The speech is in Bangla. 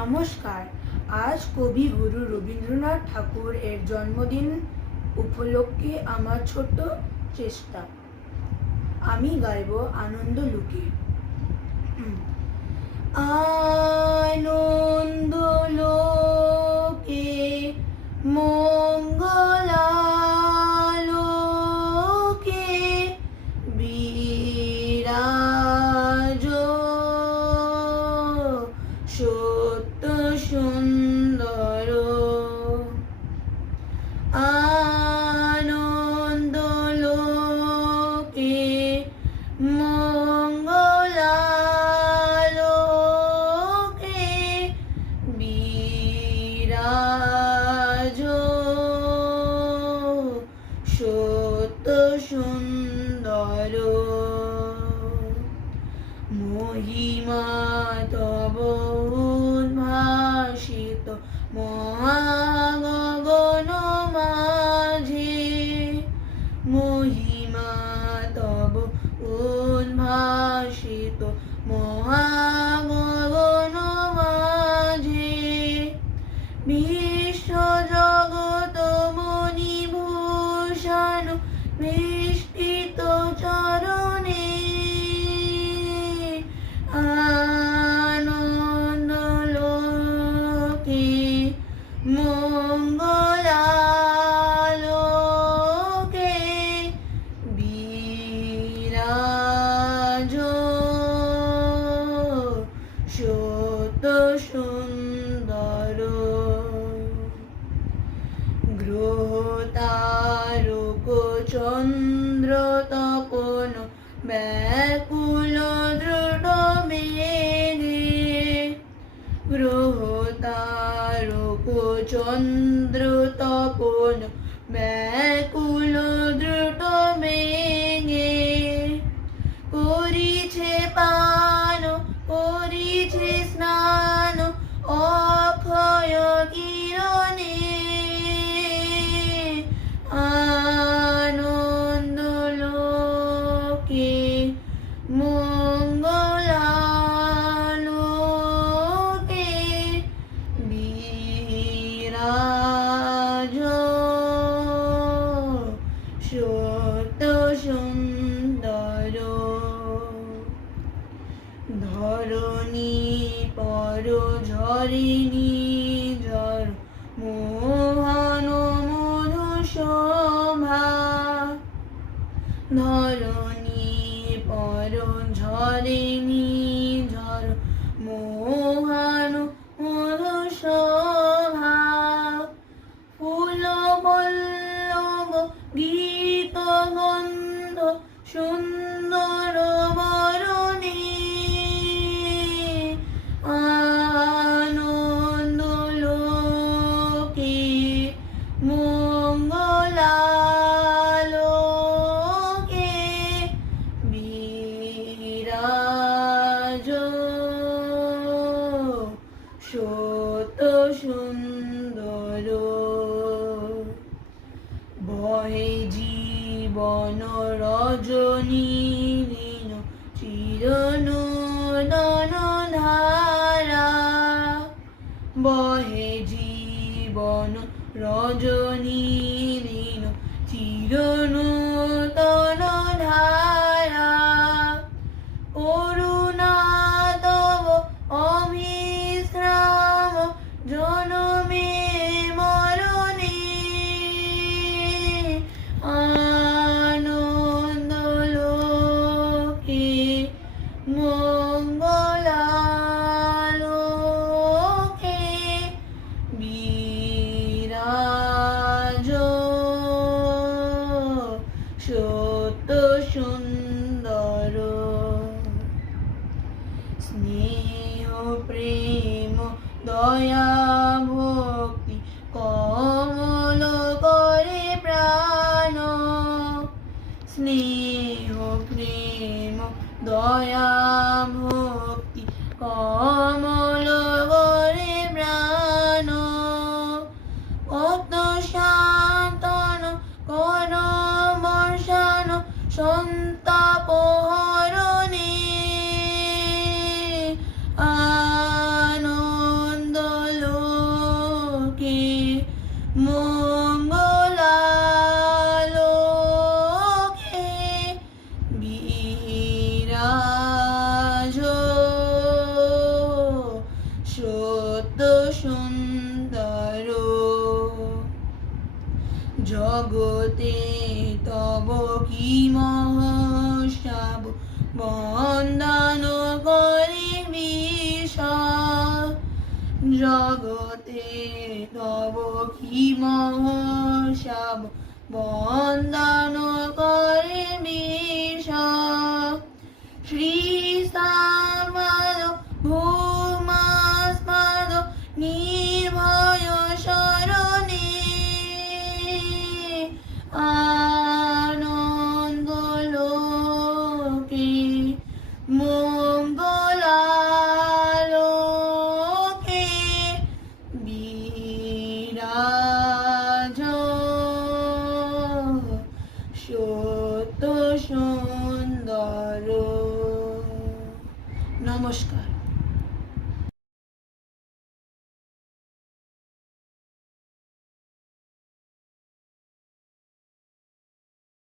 নমস্কার। আজ কবি গুরু রবীন্দ্রনাথ ঠাকুর এর জন্মদিন উপলক্ষে আমার ছোট্ট চেষ্টা। আমি গাইব আনন্দ লুকে। আনন্দ লোকে মঙ্গলালোকে বিরাজ সত্য সুন্দর। আনন্দ লোকে মঙ্গলালোকে বিরাজ সত্য সুন্দর। মহিমা তব উদ্ভাসিত মহাগগন মাঝে, মহিমা তব উদ্ভাসিত মহাগগন মাঝে, বিশ্ব জগৎ মণিভূষণ বেষ্টিত চরণে। আনন্দ লোকে মঙ্গলালোকে বিরাজ সত্য সুন্দর। গ্রহ তারক চন্দ্র তপন ব্যাকুল দৃঢ় মেঘে, গ্রহ তারক চন্দ্র তপন ব্যাকুল দৃঢ় মেঘে, করিছে পান করিছে স্নান অক্ষয় কিরণে। আনন্দ লোকে মঙ্গলালোকে বিরাজ সত্য সুন্দর। ধরণী পর ঝরিণী ঝর মোহন মধু শোভা, ধরণী পর ঝরিণী ঝর মোহন মধু শোভা, ফুল পল্লব গীত গন্ধ সুন্দর বরণে। আনন্দ লোকে মঙ্গলালোকে বিরাজ সত্য সুন্দর। বহে জীবন রজনী দিন চিরনূতন ধারা, বহে জীবন রজনী দিন চিরনূতন ধারা, করুণা তব অবিশ্রাম জনমে মরণে। আনন্দ লোকে মঙ্গলালোকে বিরাজ সত্য সুন্দর। স্নেহ প্রেম দয়া ভক্তি কমল করে প্রাণ, স্নেহ প্রেম দয়া ভক্তি কমল করে প্রাণ, কত সান্তন কর বর্ষান সন্তাপ হরণে। আনন্দ জগতে তব কি মহোৎসব বন্দন করে বিষয় জগতে তব কি মহোৎসব বন্দন করে বিষয় শ্রী স্থাপদ ভূমাস্পদ নির্ভয় শরণে আনন্দ লোকে মঙ্গলালোকে বিরাজ সত্য সুন্দর। নমস্কার।